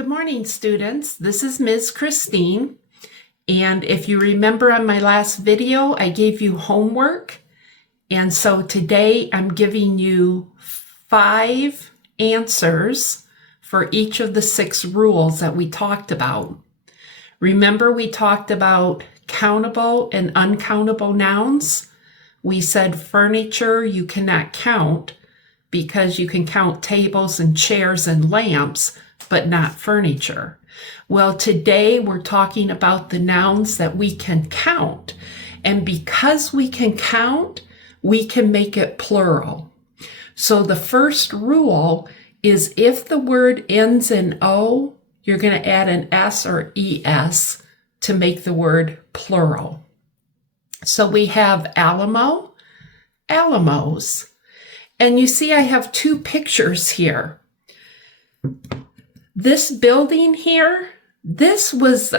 Good morning, students. This is Ms. Christine. And if you remember on my last video, I gave you homework. And so today I'm giving you 5 answers for each of the 6 rules that we talked about. Remember, we talked about countable and uncountable nouns. We said furniture you cannot count because you can count tables and chairs and lamps, but not furniture. Well, today we're talking about the nouns that we can count. And because we can count, we can make it plural. So the first rule is if the word ends in O, you're going to add an S or ES to make the word plural. So we have Alamo, Alamos. And you see I have 2 pictures here. This building here, this was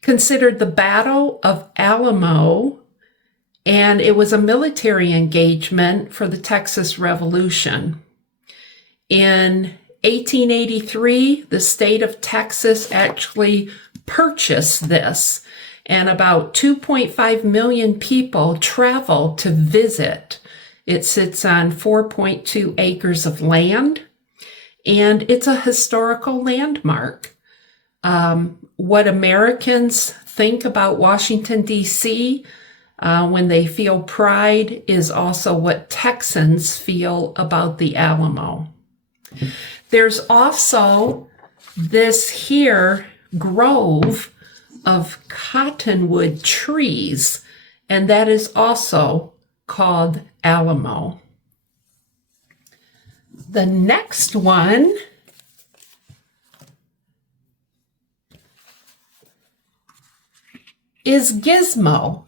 considered the Battle of Alamo, and it was a military engagement for the Texas Revolution. In 1883, the state of Texas actually purchased this, and about 2.5 million people traveled to visit. It sits on 4.2 acres of land, and it's a historical landmark. What Americans think about Washington, D.C., when they feel pride is also what Texans feel about the Alamo. There's also this here grove of cottonwood trees, and that is also called Alamo. The next one is gizmo.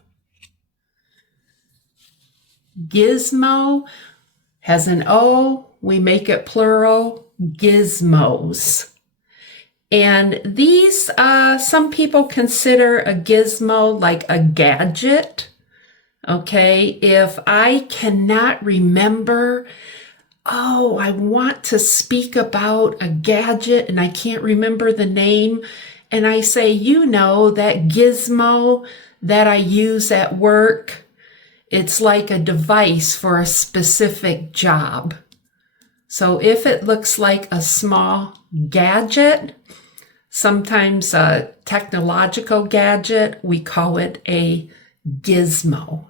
Gizmo has an O, we make it plural, gizmos. And these, some people consider a gizmo like a gadget. Okay, if I cannot remember, I want to speak about a gadget and I can't remember the name, and I say, you know, that gizmo that I use at work, it's like a device for a specific job. So if it looks like a small gadget, sometimes a technological gadget, we call it a gizmo.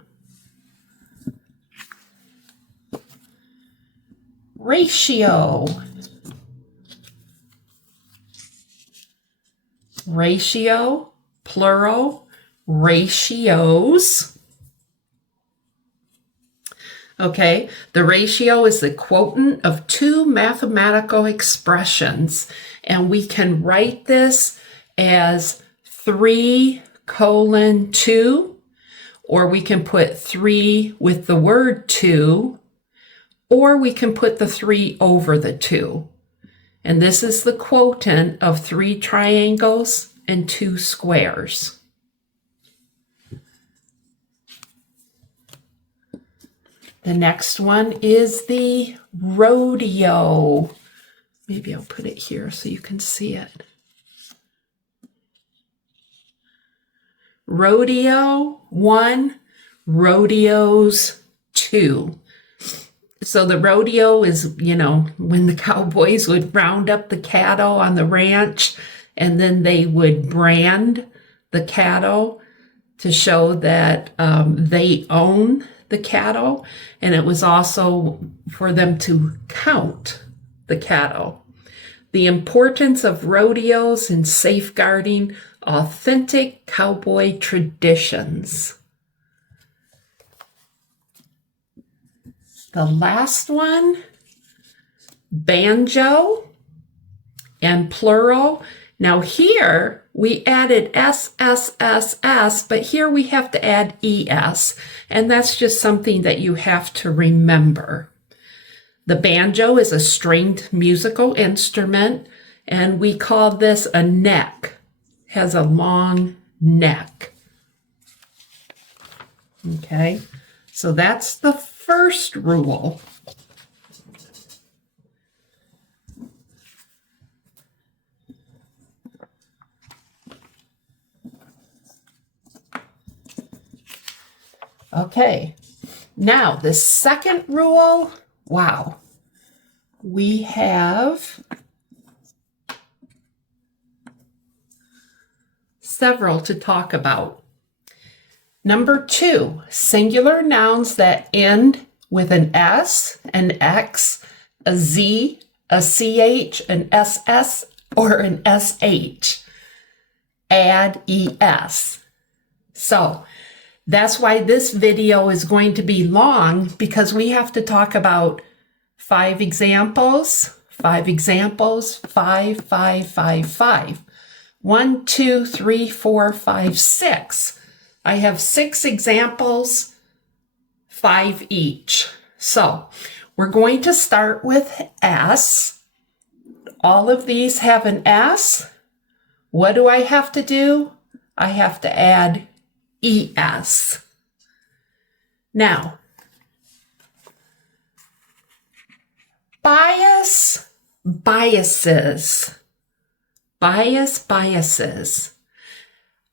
Ratio. Ratio, plural, ratios. Okay, the ratio is the quotient of 2 mathematical expressions, and we can write this as 3:2, or we can put 3 with the word 2, or we can put the 3 over the 2. And this is the quotient of 3 triangles and 2 squares. The next one is the rodeo. Maybe I'll put it here so you can see it. Rodeo 1, rodeos 2. So the rodeo is, you know, when the cowboys would round up the cattle on the ranch and then they would brand the cattle to show that they own the cattle. And it was also for them to count the cattle. The importance of rodeos in safeguarding authentic cowboy traditions. The last one, banjo and plural. Now here we added SSSS, but here we have to add ES, and that's just something that you have to remember. The banjo is a stringed musical instrument, and we call this a neck. It has a long neck. Okay, so that's the first rule. Okay, now the second rule, wow, we have several to talk about. Number 2, singular nouns that end with an S, an X, a Z, a CH, an SS, or an SH. Add ES. So that's why this video is going to be long, because we have to talk about 5 examples, 5 examples, 5, 5, 5, 5. 1, 2, 3, 4, 5, 6. I have 6 examples, 5 each. So we're going to start with S. All of these have an S. What do I have to do? I have to add ES. Now, bias, biases. Bias, biases.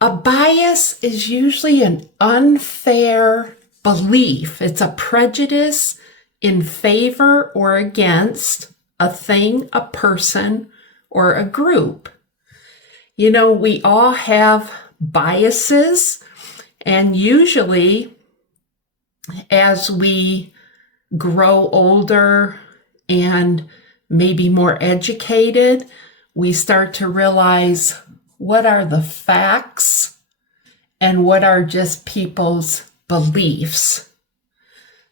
A bias is usually an unfair belief. It's a prejudice in favor or against a thing, a person, or a group. You know, we all have biases, and usually as we grow older and maybe more educated, we start to realize what are the facts and what are just people's beliefs.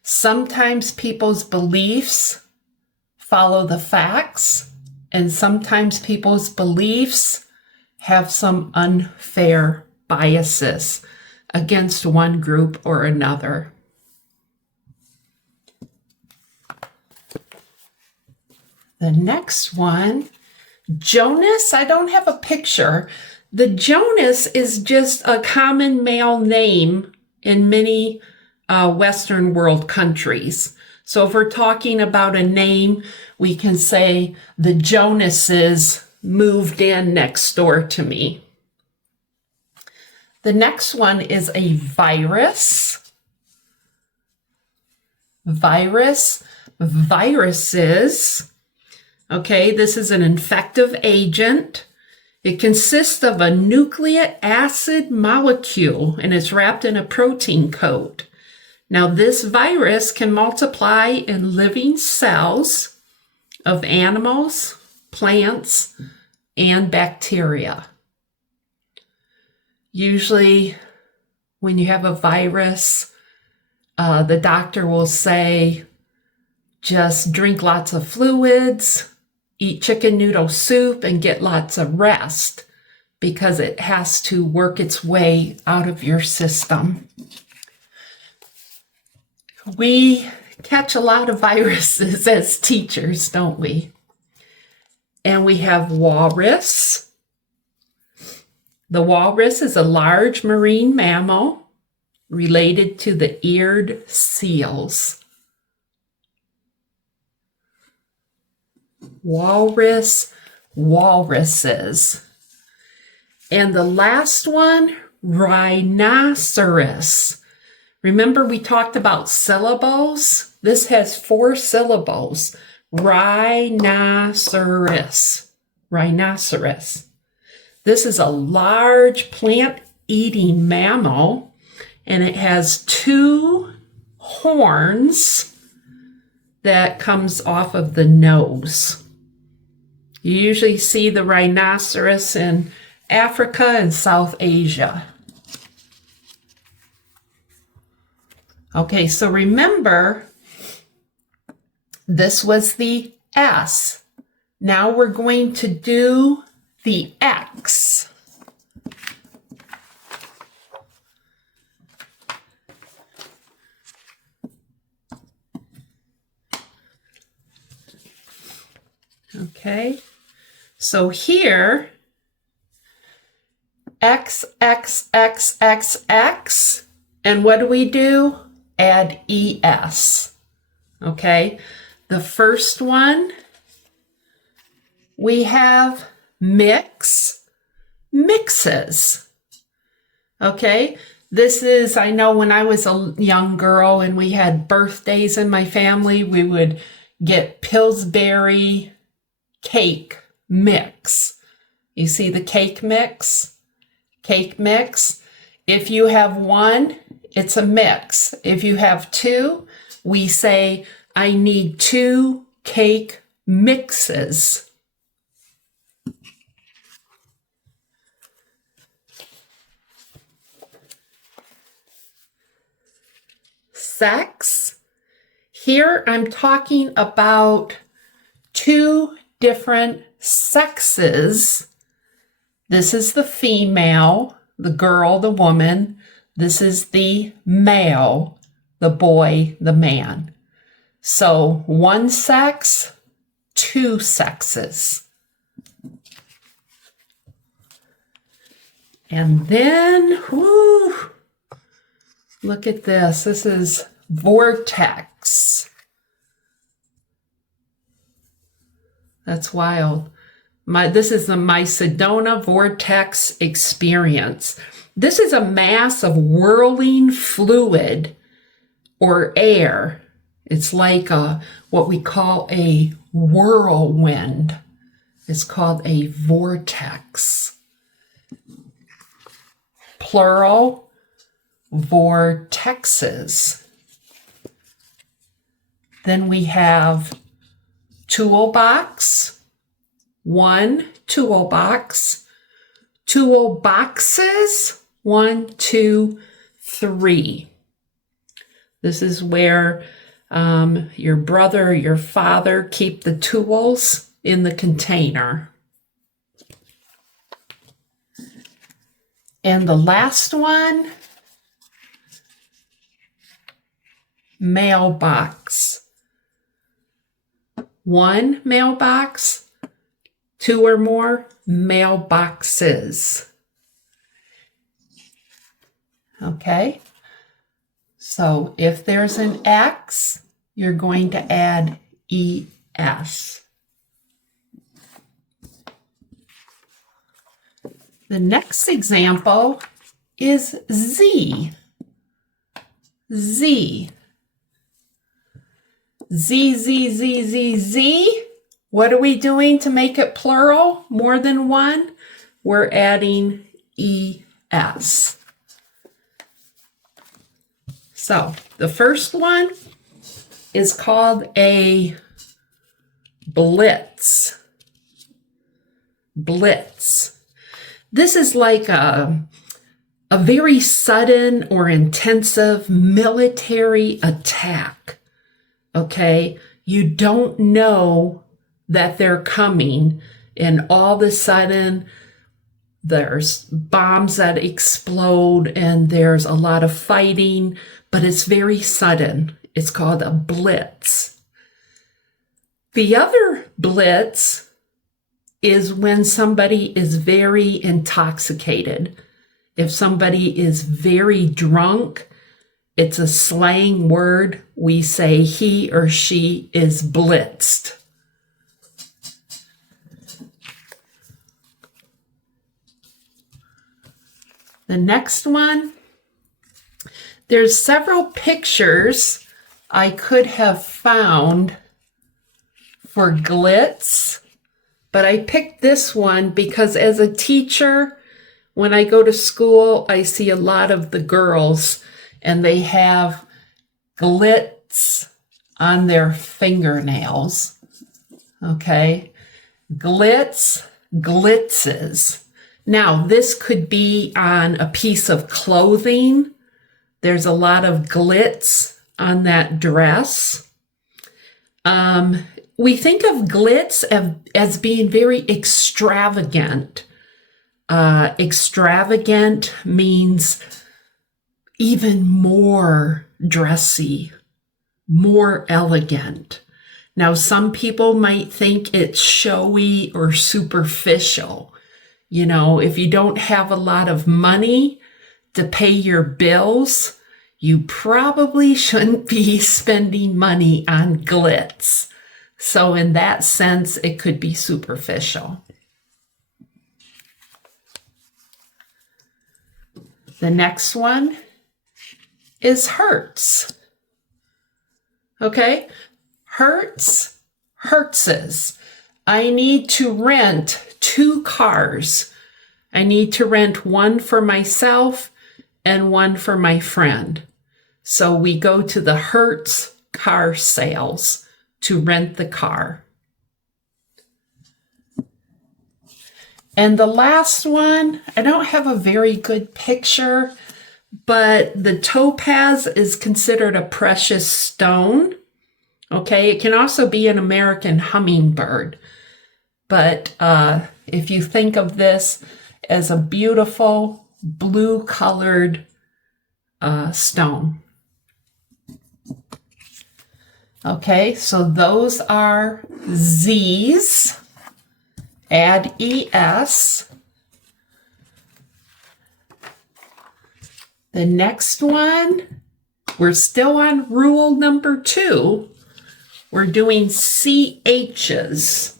Sometimes people's beliefs follow the facts, and sometimes people's beliefs have some unfair biases against one group or another. The next one, Jonas. I don't have a picture. The Jonas is just a common male name in many Western world countries. So if we're talking about a name, we can say the Jonases moved in next door to me. The next one is a virus. Virus, viruses. Okay, this is an infective agent. It consists of a nucleic acid molecule, and it's wrapped in a protein coat. Now, this virus can multiply in living cells of animals, plants, and bacteria. Usually, when you have a virus, the doctor will say, just drink lots of fluids, eat chicken noodle soup, and get lots of rest, because it has to work its way out of your system. We catch a lot of viruses as teachers, don't we? And we have walrus. The walrus is a large marine mammal related to the eared seals. Walrus, walruses. And the last one, rhinoceros. Remember we talked about syllables? This has 4 syllables. Rhinoceros. Rhinoceros. This is a large plant-eating mammal, and it has 2 horns that comes off of the nose. You usually see the rhinoceros in Africa and South Asia. Okay, so remember, this was the S. Now we're going to do the X. Okay, so here, X, X, X, X, X, and what do? Add ES. Okay, the first one, we have mix, mixes. Okay, This is, I know when I was a young girl and we had birthdays in my family, we would get Pillsbury cake mix. You see the cake mix? Cake mix. If you have one, it's a mix. If you have two, we say, I need 2 cake mixes. Sex. Here I'm talking about 2 different sexes. This is the female, the girl, the woman. This is the male, the boy, the man. So 1 sex, 2 sexes. And then, whoo, look at this. This is vortex. That's wild. This is the Sedona vortex experience. This is a mass of whirling fluid or air. It's like what we call a whirlwind. It's called a vortex. Plural, vortexes. Then we have toolbox, 1 toolbox, toolboxes, 1, 2, 3. This is where your brother, your father keep the tools in the container. And the last one, mailbox. 1 mailbox, 2 or more mailboxes. Okay? So if there's an X, you're going to add ES. The next example is Z. Z. Z, Z, Z, Z, Z. What are we doing to make it plural? More than 1? We're adding ES. So the first one is called a blitz. Blitz. This is like a very sudden or intensive military attack. Okay? You don't know that they're coming, and all of a sudden there's bombs that explode and there's a lot of fighting, but it's very sudden. It's called a blitz. The other blitz is when somebody is very intoxicated. If somebody is very drunk, it's a slang word. We say he or she is blitzed. The next one, there's several pictures I could have found for glitz, but I picked this one because as a teacher, when I go to school, I see a lot of the girls and they have glitz on their fingernails. Okay? Glitz, glitzes. Now, this could be on a piece of clothing. There's a lot of glitz on that dress. We think of glitz as being very extravagant. Extravagant means even more dressy, more elegant. Now, some people might think it's showy or superficial. You know, if you don't have a lot of money to pay your bills, you probably shouldn't be spending money on glitz. So in that sense, it could be superficial. The next one is hurts. Okay, hurts, hurtses. I need to rent 2 cars. I need to rent one for myself and one for my friend. So we go to the Hertz car sales to rent the car. And the last one, I don't have a very good picture, but the topaz is considered a precious stone. Okay, it can also be an American hummingbird. But if you think of this as a beautiful blue-colored stone. Okay, so those are Z's. Add ES. The next one, we're still on rule number 2. We're doing CH's.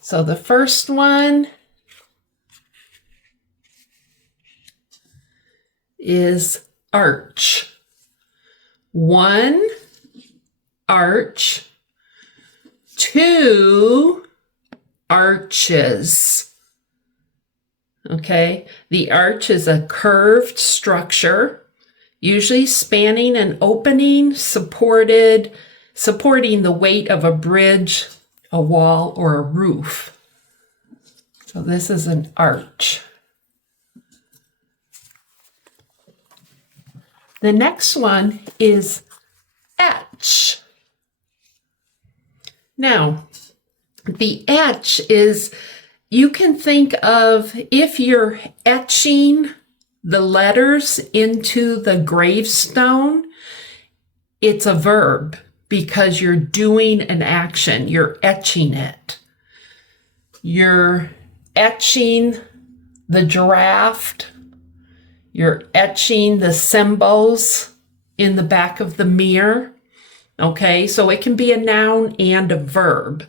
So the first one is arch. 1 arch, 2 arches. Okay, the arch is a curved structure, usually spanning an opening supporting the weight of a bridge, a wall, or a roof. So this is an arch. The next one is etch. Now, the etch is, you can think of if you're etching the letters into the gravestone, it's a verb because you're doing an action. You're etching it. You're etching the draft. You're etching the symbols in the back of the mirror. Okay, so it can be a noun and a verb.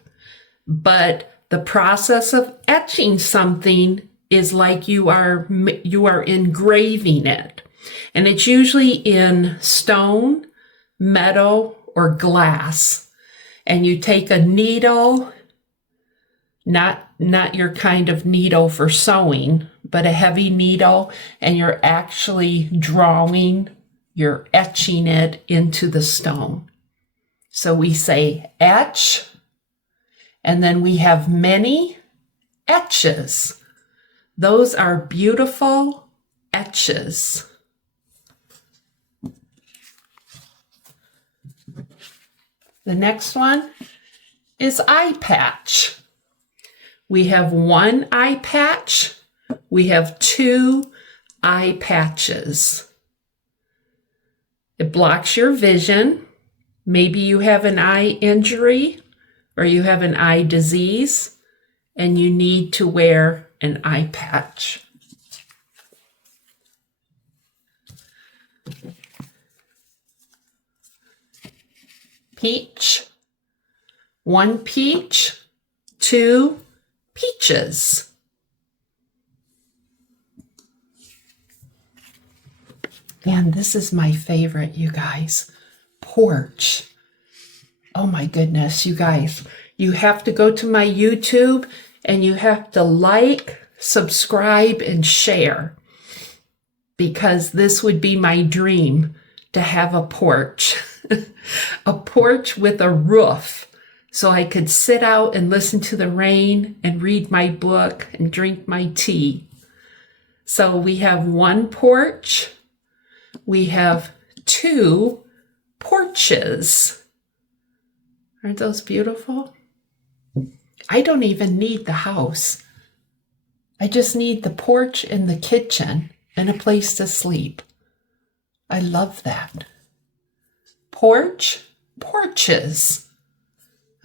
But the process of etching something is like you are engraving it. And it's usually in stone, metal, or glass. And you take a needle, not your kind of needle for sewing, but a heavy needle, and you're actually drawing, you're etching it into the stone. So we say etch, and then we have many etches. Those are beautiful etches. The next one is eye patch. We have 1 eye patch. We have 2 eye patches. It blocks your vision. Maybe you have an eye injury or you have an eye disease and you need to wear an eye patch. Peach. 1 peach, 2 peaches. And this is my favorite, you guys. Porch. Oh my goodness, you guys. You have to go to my YouTube and you have to like, subscribe, and share. Because this would be my dream, to have a porch. A porch with a roof. So I could sit out and listen to the rain and read my book and drink my tea. So we have 1 porch. We have 2 porches. Aren't those beautiful? I don't even need the house. I just need the porch and the kitchen and a place to sleep. I love that. Porch, porches.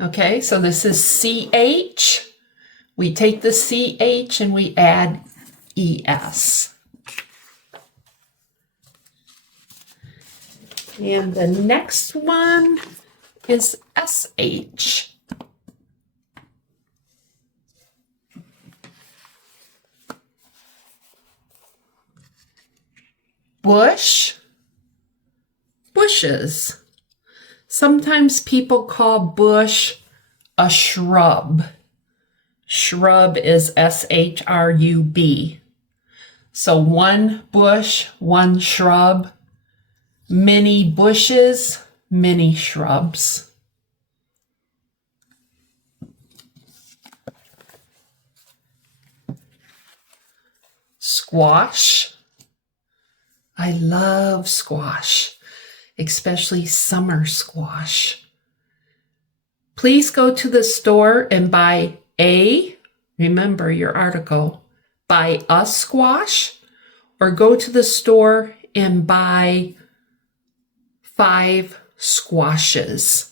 Okay, so this is CH. We take the CH and we add ES. And the next one is SH. bush, bushes. Sometimes people call bush a shrub. Shrub is S-H-R-U-B. So one bush, one shrub, many bushes, many shrubs. Squash. I love squash, especially summer squash. Please go to the store and buy remember your article, buy a squash, or go to the store and buy 5 squashes.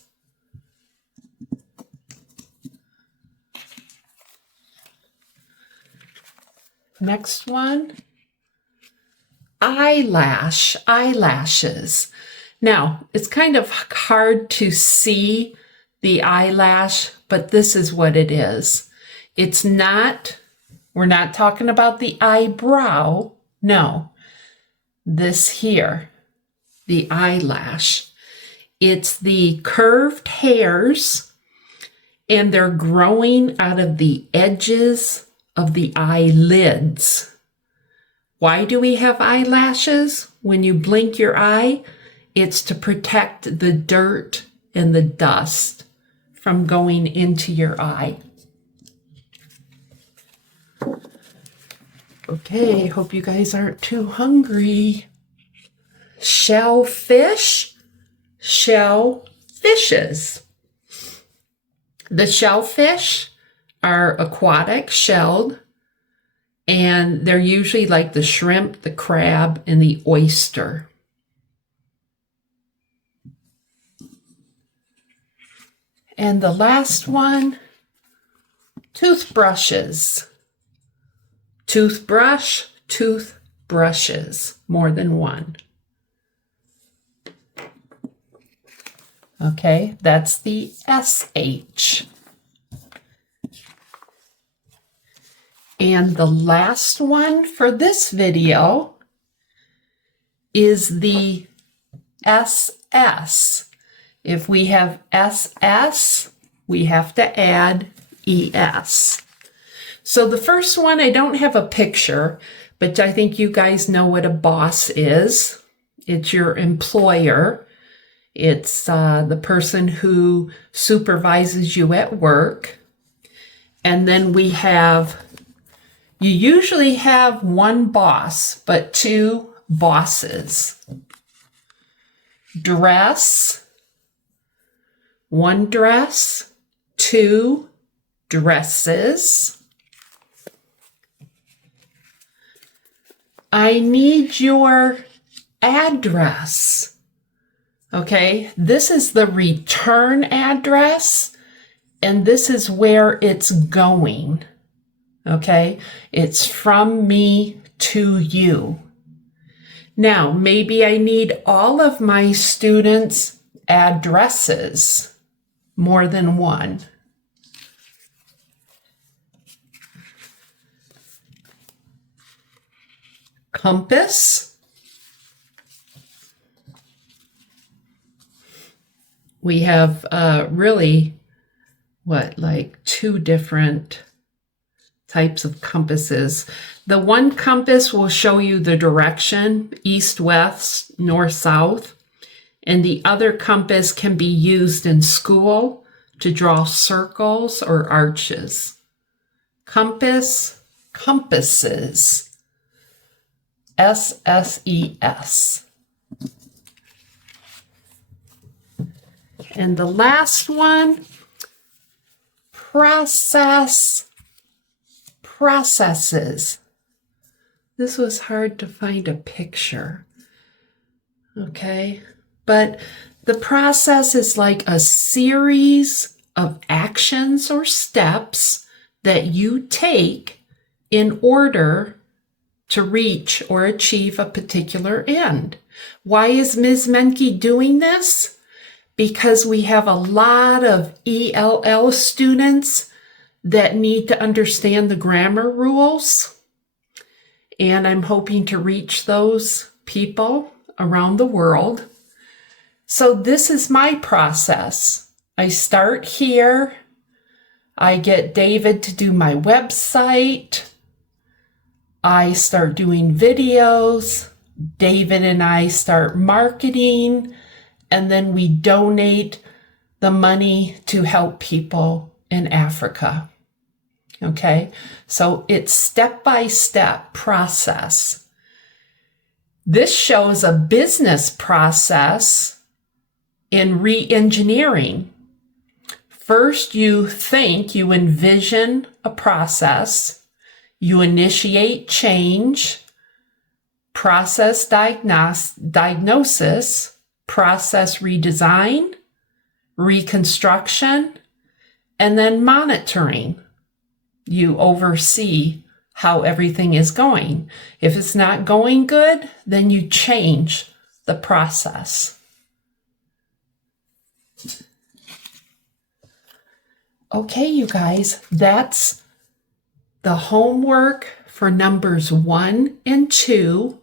Next one, eyelashes. Now, it's kind of hard to see the eyelash, but this is what it is. It's not, we're not talking about the eyebrow. No, this here, the eyelash. It's the curved hairs, and they're growing out of the edges of the eyelids. Why do we have eyelashes? When you blink your eye, it's to protect the dirt and the dust from going into your eye. Okay, hope you guys aren't too hungry. Shellfish, shellfishes. The shellfish are aquatic, shelled, and they're usually like the shrimp, the crab, and the oyster. And the last one, toothbrushes. Toothbrush, toothbrushes, more than one. Okay, that's the SH. And the last one for this video is the SS. If we have SS, we have to add ES. So the first one, I don't have a picture, but I think you guys know what a boss is. It's your employer. It's the person who supervises you at work. And then we have, you usually have one boss, but 2 bosses. Dress, 1 dress, 2 dresses. I need your address. Okay, this is the return address, and this is where it's going. Okay, it's from me to you. Now, maybe I need all of my students' addresses, more than one. Compass. We have really, like 2 different types of compasses. The one compass will show you the direction, east, west, north, south. And the other compass can be used in school to draw circles or arches. Compass, compasses. SSES. And the last one, processes. This was hard to find a picture. Okay, but the process is like a series of actions or steps that you take in order to reach or achieve a particular end. Why is Ms. Menke doing this? Because we have a lot of ELL students that need to understand the grammar rules, and I'm hoping to reach those people around the world. So this is my process. I start here. I get David to do my website. I start doing videos. David and I start marketing, and then we donate the money to help people in Africa. Okay, so it's step-by-step process. This shows a business process in re-engineering. First, you envision a process, you initiate change, process diagnosis, process redesign, reconstruction, and then monitoring. You oversee how everything is going. If it's not going good, then you change the process. Okay, you guys, that's the homework for numbers 1 and 2.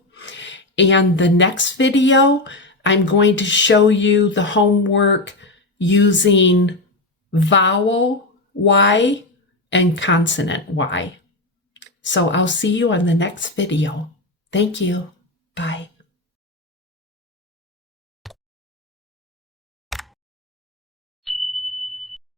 And the next video, I'm going to show you the homework using vowel Y and consonant Y. So I'll see you on the next video. Thank you. Bye.